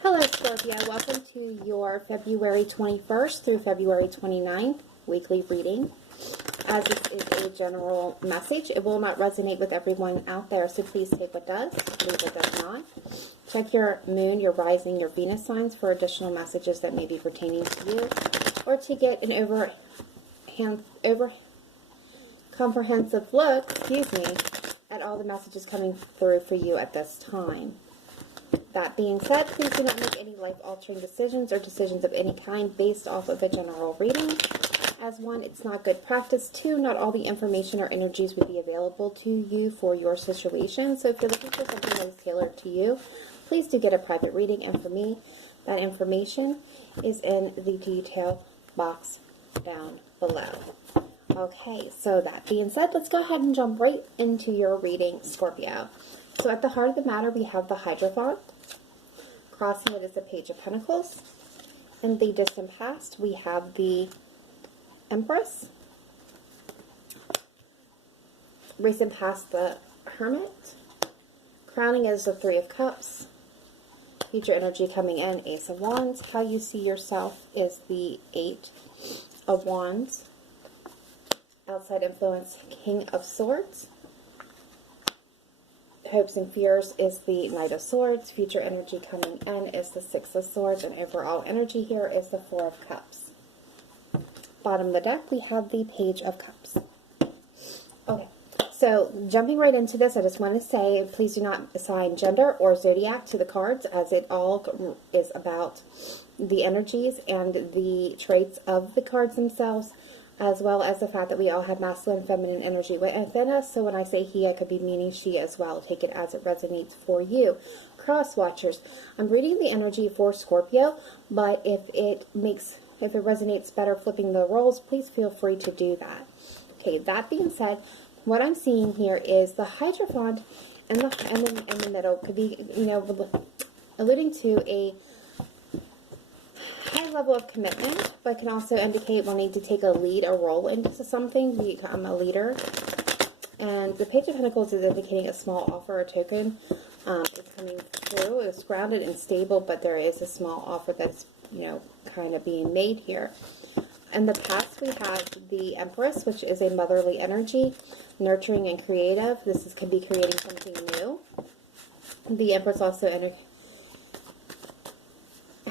Hello Scorpio, welcome to your February 21st through February 29th weekly reading. As this is a general message, it will not resonate with everyone out there, so please take what does, leave what does not. Check your moon, your rising, your Venus signs for additional messages that may be pertaining to you, or to get an comprehensive look, at all the messages coming through for you at this time. That being said, please do not make any life-altering decisions or decisions of any kind based off of a general reading. As one, it's not good practice. Two, not all the information or energies would be available to you for your situation. So if you're looking for something that is tailored to you, please do get a private reading. And for me, that information is in the detail box down below. Okay, so that being said, let's go ahead and jump right into your reading, Scorpio. So at the heart of the matter, we have the Hierophant. Crossing it is the Page of Pentacles. In the distant past, we have the Empress. Recent past, the Hermit. Crowning is the Three of Cups. Future energy coming in, Ace of Wands. How you see yourself is the Eight of Wands. Outside influence, King of Swords. Hopes and fears is the Knight of Swords. Future energy coming in is the Six of Swords. And overall energy here is the Four of Cups. Bottom of the deck, we have the Page of Cups. Okay, so jumping right into this, I just want to say, please do not assign gender or zodiac to the cards, as it all is about the energies and the traits of the cards themselves, as well as the fact that we all have masculine and feminine energy within us. So when I say he, I could be meaning she as well. Take it as it resonates for you. Cross watchers, I'm reading the energy for Scorpio, but if it resonates better flipping the roles, please feel free to do that. Okay, that being said, what I'm seeing here is the Hierophant in the middle could be, alluding to a high level of commitment, but can also indicate wanting to take a lead or role into something, become a leader. And the Page of Pentacles is indicating a small offer or token. It's coming through. It's grounded and stable, but there is a small offer that's, kind of being made here. In the past, we have the Empress, which is a motherly energy, nurturing and creative. This can be creating something new. The Empress also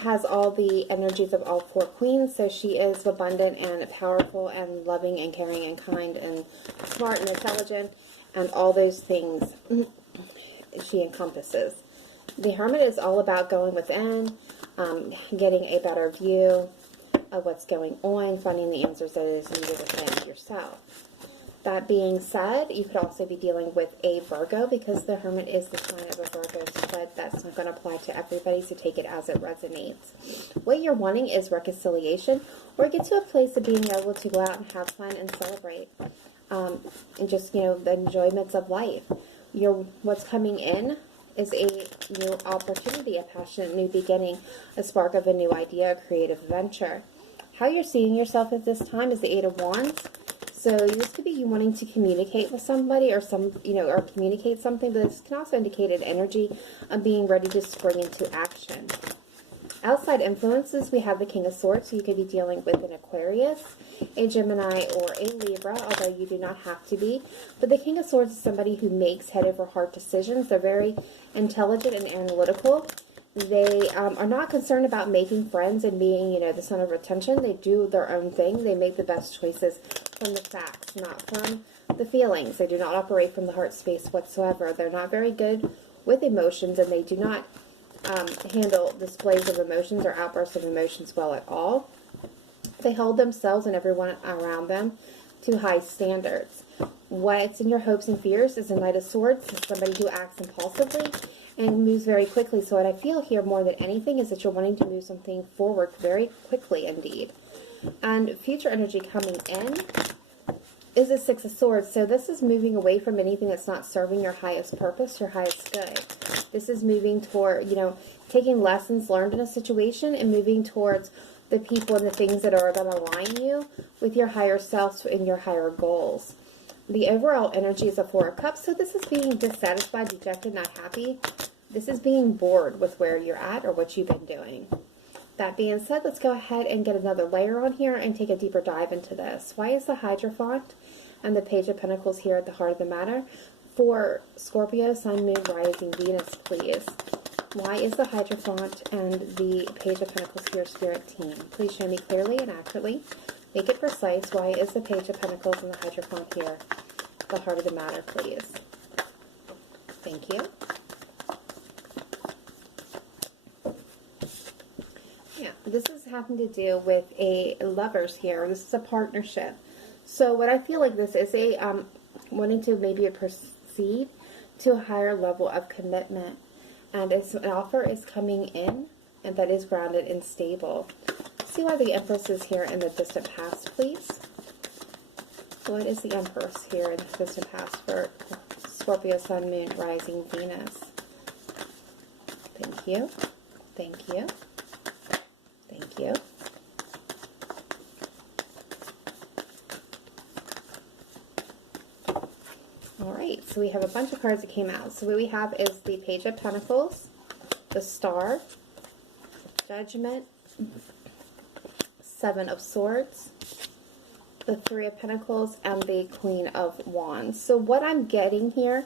has all the energies of all four queens, so she is abundant and powerful and loving and caring and kind and smart and intelligent and all those things she encompasses. The Hermit is all about going within, getting a better view of what's going on, finding the answers that is needed within yourself. That being said, you could also be dealing with a Virgo, because the Hermit is the sign of a Virgo, but that's not going to apply to everybody, so take it as it resonates. What you're wanting is reconciliation, or get to a place of being able to go out and have fun and celebrate, and just, the enjoyments of life. What's coming in is a new opportunity, a passionate new beginning, a spark of a new idea, a creative venture. How you're seeing yourself at this time is the Eight of Wands. So this could be you wanting to communicate with somebody or or communicate something, but this can also indicate an energy of being ready to spring into action. Outside influences, we have the King of Swords, so you could be dealing with an Aquarius, a Gemini, or a Libra, although you do not have to be. But the King of Swords is somebody who makes head over heart decisions. They're very intelligent and analytical. They are not concerned about making friends and being, the center of attention. They do their own thing. They make the best choices from the facts, not from the feelings. They do not operate from the heart space whatsoever. They're not very good with emotions, and they do not handle displays of emotions or outbursts of emotions well at all. They hold themselves and everyone around them to high standards. What's in your hopes and fears is a Knight of Swords. It's somebody who acts impulsively and moves very quickly. So what I feel here more than anything is that you're wanting to move something forward very quickly indeed. And future energy coming in is a Six of Swords. So this is moving away from anything that's not serving your highest purpose, your highest good. This is moving toward, taking lessons learned in a situation and moving towards the people and the things that are going to align you with your higher self and your higher goals. The overall energy is a Four of Cups, so this is being dissatisfied, dejected, not happy This is being bored with where you're at or what you've been doing. That being said, let's go ahead and get another layer on here and take a deeper dive into this. Why is the Hierophant and the Page of Pentacles here at the heart of the matter? For Scorpio, Sun, Moon, Rising, Venus, please. Why is the Hierophant and the Page of Pentacles here, Spirit Team? Please show me clearly and accurately. Make it precise. Why is the Page of Pentacles and the Hierophant here, the heart of the matter, please? Thank you. Yeah, this is having to do with a lovers here. This is a partnership. So what I feel like this is a wanting to maybe proceed to a higher level of commitment. And an offer is coming in, and that is grounded and stable. See why the Empress is here in the distant past, please. What is the Empress here in the distant past for Scorpio, Sun, Moon, Rising, Venus? Thank you. Thank you. Thank you. Alright, so we have a bunch of cards that came out. So what we have is the Page of Pentacles, the Star, Judgment, Seven of Swords, the Three of Pentacles, and the Queen of Wands. So what I'm getting here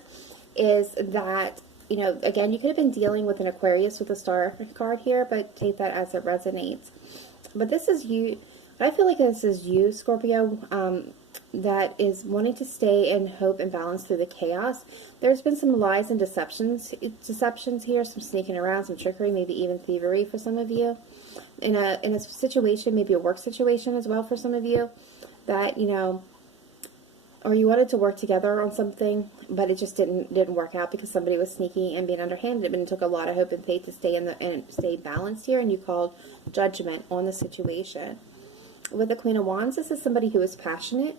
is that, you know, again, you could have been dealing with an Aquarius with the Star card here, but take that as it resonates. But this is you. I feel like this is you, Scorpio, that is wanting to stay in hope and balance through the chaos. There's been some lies and deceptions here, some sneaking around, some trickery, maybe even thievery for some of you. In a situation, maybe a work situation as well for some of you, that, you know, or you wanted to work together on something, but it just didn't work out because somebody was sneaky and being underhanded. And it took a lot of hope and faith to stay stay balanced here, and you called judgment on the situation. With the Queen of Wands, this is somebody who is passionate,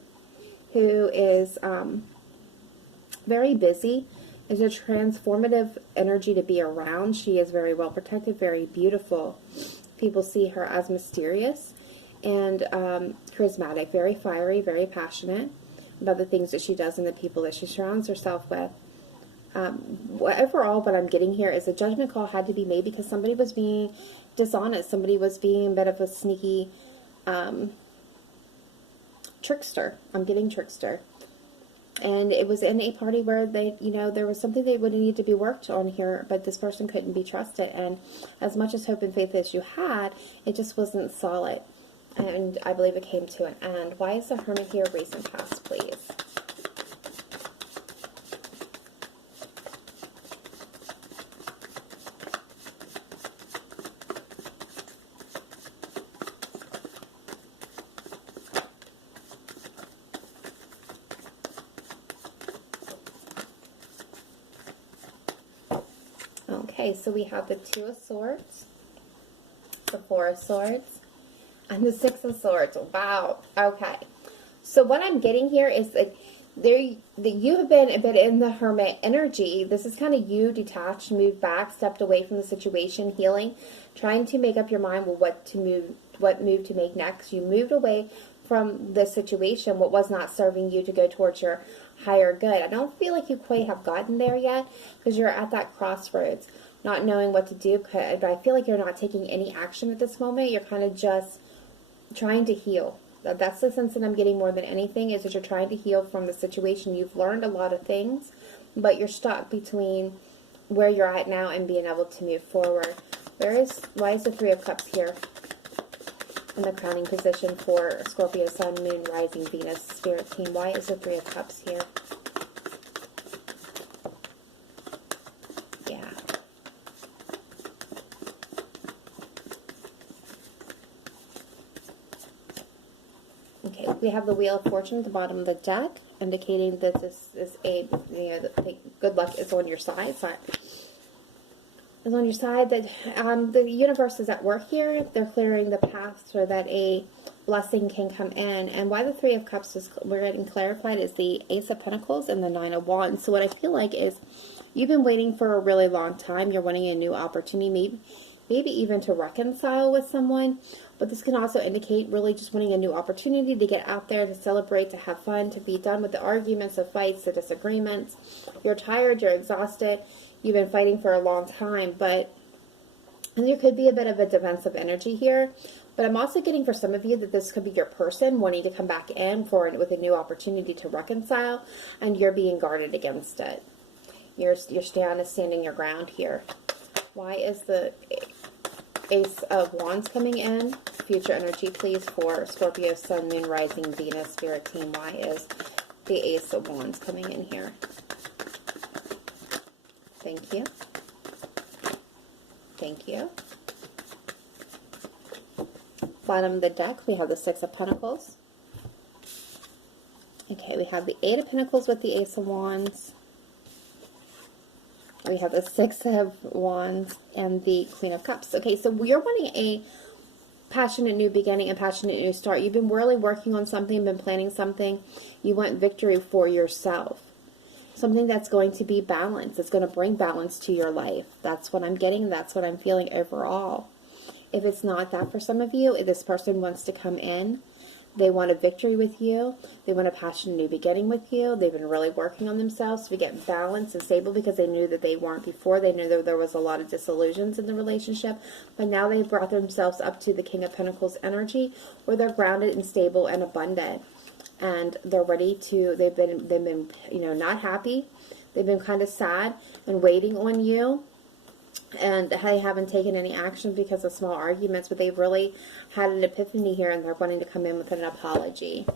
who is very busy. Is a transformative energy to be around. She is very well protected, very beautiful. People see her as mysterious and charismatic, very fiery, very passionate about the things that she does and the people that she surrounds herself with. Overall, what I'm getting here is a judgment call had to be made because somebody was being dishonest. Somebody was being a bit of a sneaky trickster. I'm getting trickster. And it was in a party where they, you know, there was something that would need to be worked on here, but this person couldn't be trusted. And as much as hope and faith as you had, it just wasn't solid. And I believe it came to an end. Why is the Hermit here, recent past, please? Okay, so we have the Two of Swords, the Four of Swords, and the Six of Swords. Wow. Okay. So what I'm getting here is that you have been a bit in the Hermit energy. This is kind of you detached, moved back, stepped away from the situation, healing, trying to make up your mind with what move to make next. You moved away from the situation, what was not serving you, to go towards your higher good. I don't feel like you quite have gotten there yet because you're at that crossroads, not knowing what to do. But I feel like you're not taking any action at this moment. You're kind of just trying to heal. That's the sense that I'm getting more than anything, is that you're trying to heal from the situation. You've learned a lot of things, but you're stuck between where you're at now and being able to move forward. Why is the Three of Cups here in the crowning position for Scorpio, Sun, Moon, Rising, Venus, Spirit Team? Why is the Three of Cups here? Yeah. Okay, we have the Wheel of Fortune at the bottom of the deck, indicating that this is a, you know, the good luck is on your side. Is on your side, that the universe is at work here. They're clearing the path so that a blessing can come in. And why the Three of Cups is, we're getting clarified, is the Ace of Pentacles and the Nine of Wands. So what I feel like is you've been waiting for a really long time. You're wanting a new opportunity, maybe even to reconcile with someone. But this can also indicate really just wanting a new opportunity to get out there, to celebrate, to have fun, to be done with the arguments, the fights, the disagreements. You're tired, you're exhausted. you've been fighting for a long time, and there could be a bit of a defensive energy here. But I'm also getting for some of you that this could be your person wanting to come back in with a new opportunity to reconcile, and you're being guarded against it. You're standing your ground here. Why is the Ace of Wands coming in? Future energy, please, for Scorpio, Sun, Moon, Rising, Venus, Spirit Team. Why is the Ace of Wands coming in here? Thank you. Thank you. Bottom of the deck, we have the Six of Pentacles. Okay, we have the Eight of Pentacles with the Ace of Wands. We have the Six of Wands and the Queen of Cups. Okay, so we're wanting a passionate new beginning, a passionate new start. You've been really working on something, been planning something. You want victory for yourself. Something that's going to be balanced. It's going to bring balance to your life. That's what I'm getting. That's what I'm feeling overall. If it's not that for some of you, if this person wants to come in, they want a victory with you. They want a passionate new beginning with you. They've been really working on themselves to get balanced and stable because they knew that they weren't before. They knew that there was a lot of disillusions in the relationship. But now they've brought themselves up to the King of Pentacles energy where they're grounded and stable and abundant. And they're ready to, they've been, you know, not happy. They've been kind of sad and waiting on you. And they haven't taken any action because of small arguments, but they've really had an epiphany here, and they're wanting to come in with an apology.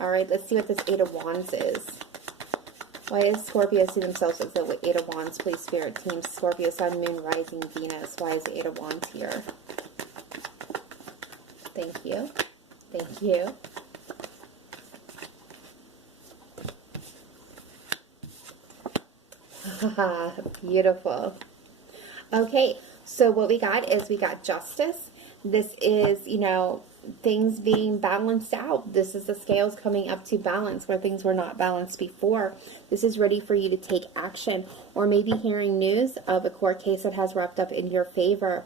All right, let's see what this Eight of Wands is. Why is Scorpio see themselves as the Eight of Wands? Please, Spirit Team. Scorpio, Sun, Moon, Rising, Venus. Why is the Eight of Wands here? Thank you. Thank you. Beautiful. Okay, so what we got is we got justice. This is, you know, things being balanced out. This is the scales coming up to balance where things were not balanced before. This is ready for you to take action, or maybe hearing news of a court case that has wrapped up in your favor.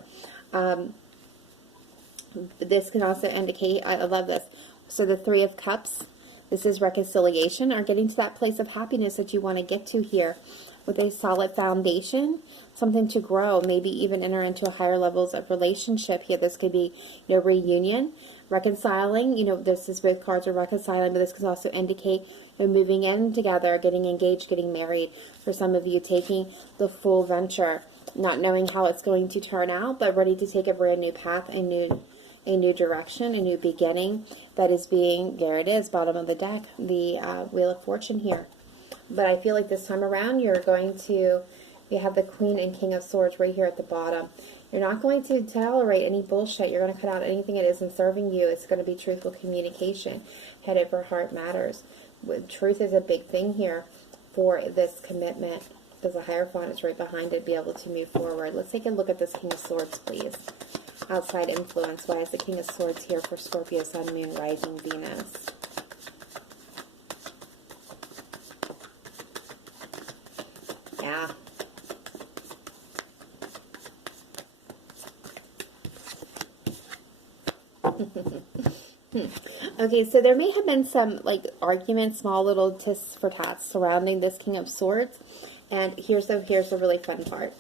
This can also indicate, I love this. So the Three of Cups, this is reconciliation, or getting to that place of happiness that you want to get to here with a solid foundation, something to grow, maybe even enter into higher levels of relationship here. This could be, you know, reunion, reconciling. You know, this is both cards are reconciling, but this can also indicate, you know, moving in together, getting engaged, getting married. For some of you, taking the full venture, not knowing how it's going to turn out, but ready to take a brand new path, a new direction, a new beginning that is being, there it is, bottom of the deck, the Wheel of Fortune here. But I feel like this time around you're going to, you have the Queen and King of Swords right here at the bottom. You're not going to tolerate any bullshit. You're going to cut out anything that isn't serving you. It's going to be truthful communication. Head over heart matters. Truth is a big thing here for this commitment. There's a Hierophant is right behind it. Be able to move forward. Let's take a look at this King of Swords, please. Outside influence. Why is the King of Swords here for Scorpio, Sun, Moon, Rising, Venus? Yeah. Okay, so there may have been some like arguments, small little tis for tats surrounding this King of Swords, and here's the really fun part.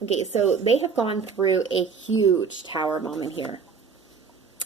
Okay, so they have gone through a huge tower moment here.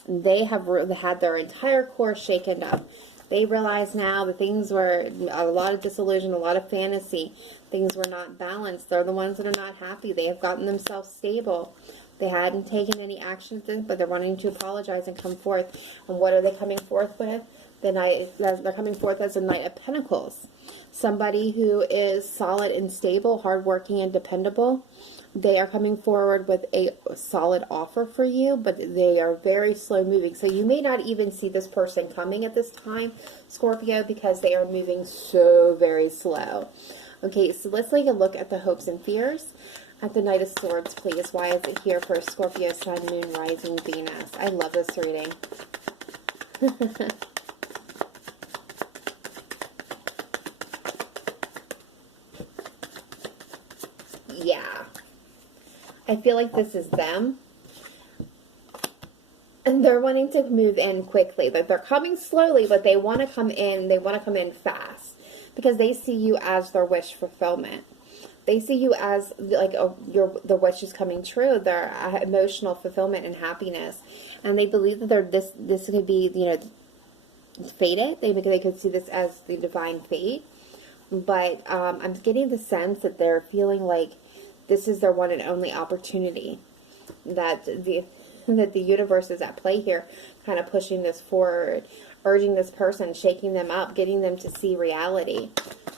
They have had their entire course shaken up. They realize now that things were a lot of disillusion, a lot of fantasy. Things were not balanced. They're the ones that are not happy. They have gotten themselves stable. They hadn't taken any action, but they're wanting to apologize and come forth. And what are they coming forth with? They're coming forth as a Knight of Pentacles. Somebody who is solid and stable, hardworking and dependable. They are coming forward with a solid offer for you, but they are very slow moving. So you may not even see this person coming at this time, Scorpio, because they are moving so very slow. Okay, so let's take a look at the hopes and fears. At the Knight of Swords, please. Why is it here for Scorpio, Sun, Moon, Rising, Venus? I love this reading. Yeah. I feel like this is them. And they're wanting to move in quickly. Like they're coming slowly, but they want to come in. They want to come in fast because they see you as their wish fulfillment. they see you as like the wish is coming true, their emotional fulfillment and happiness, and they believe that this could be, you know, fated. They could see this as the divine fate, but I'm getting the sense that they're feeling like this is their one and only opportunity, that the universe is at play here, kind of pushing this forward, urging this person, shaking them up, getting them to see reality.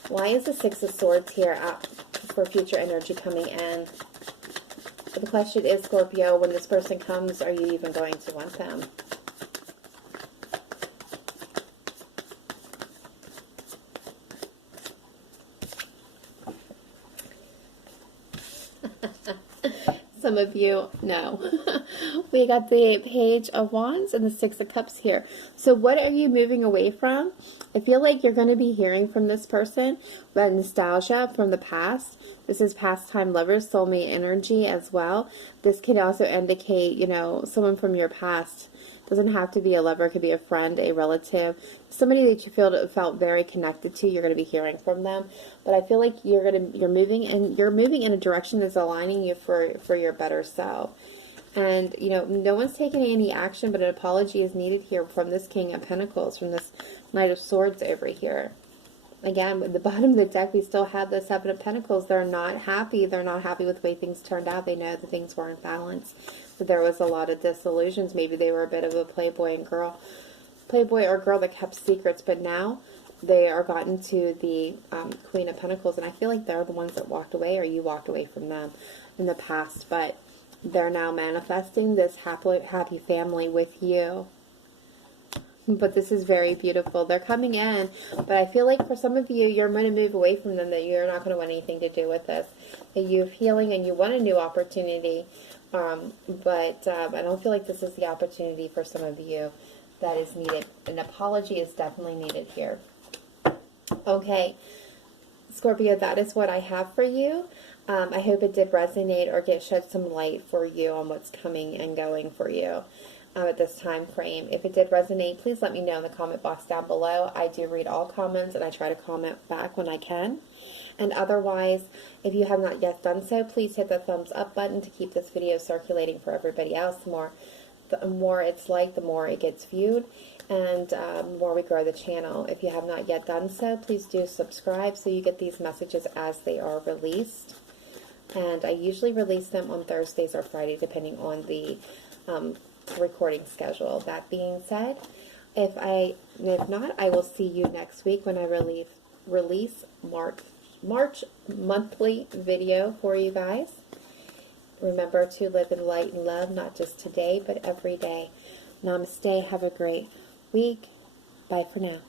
Why is the Six of Swords here up for future energy coming in? The question is, Scorpio, when this person comes, are you even going to want them? Some of you know. We got the Page of Wands and the Six of Cups here. So what are you moving away from? I feel like you're going to be hearing from this person about nostalgia from the past. This is past time lovers, soulmate energy as well. This can also indicate, you know, someone from your past. Doesn't have to be a lover, it could be a friend, a relative, somebody that you felt very connected to. You're going to be hearing from them, but I feel like you're moving in a direction that's aligning you for your better self. And you know, no one's taking any action, but an apology is needed here from this King of Pentacles, from this Knight of Swords over here. Again, with the bottom of the deck, we still have the Seven of Pentacles. They're not happy. They're not happy with the way things turned out. They know that things weren't balanced. So there was a lot of disillusions. Maybe they were a bit of a playboy or girl that kept secrets. But now they are gotten to the Queen of Pentacles. And I feel like they're the ones that walked away, or you walked away from them in the past. But they're now manifesting this happy family with you. But this is very beautiful. They're coming in, but I feel like for some of you, you're going to move away from them, that you're not going to want anything to do with this. That you're healing and you want a new opportunity, but I don't feel like this is the opportunity for some of you that is needed. An apology is definitely needed here. Okay, Scorpio, that is what I have for you. I hope it did resonate or shed some light for you on what's coming and going for you. At this time frame. If it did resonate, please let me know in the comment box down below. I do read all comments and I try to comment back when I can. And otherwise, if you have not yet done so, please hit the thumbs up button to keep this video circulating for everybody else. The more it's liked, the more it gets viewed, and the more we grow the channel. If you have not yet done so, please do subscribe so you get these messages as they are released. And I usually release them on Thursdays or Friday, depending on the recording schedule. That being said, if not, I will see you next week when I release March monthly video for you guys. Remember to live in light and love, not just today, but every day. Namaste. Have a great week. Bye for now.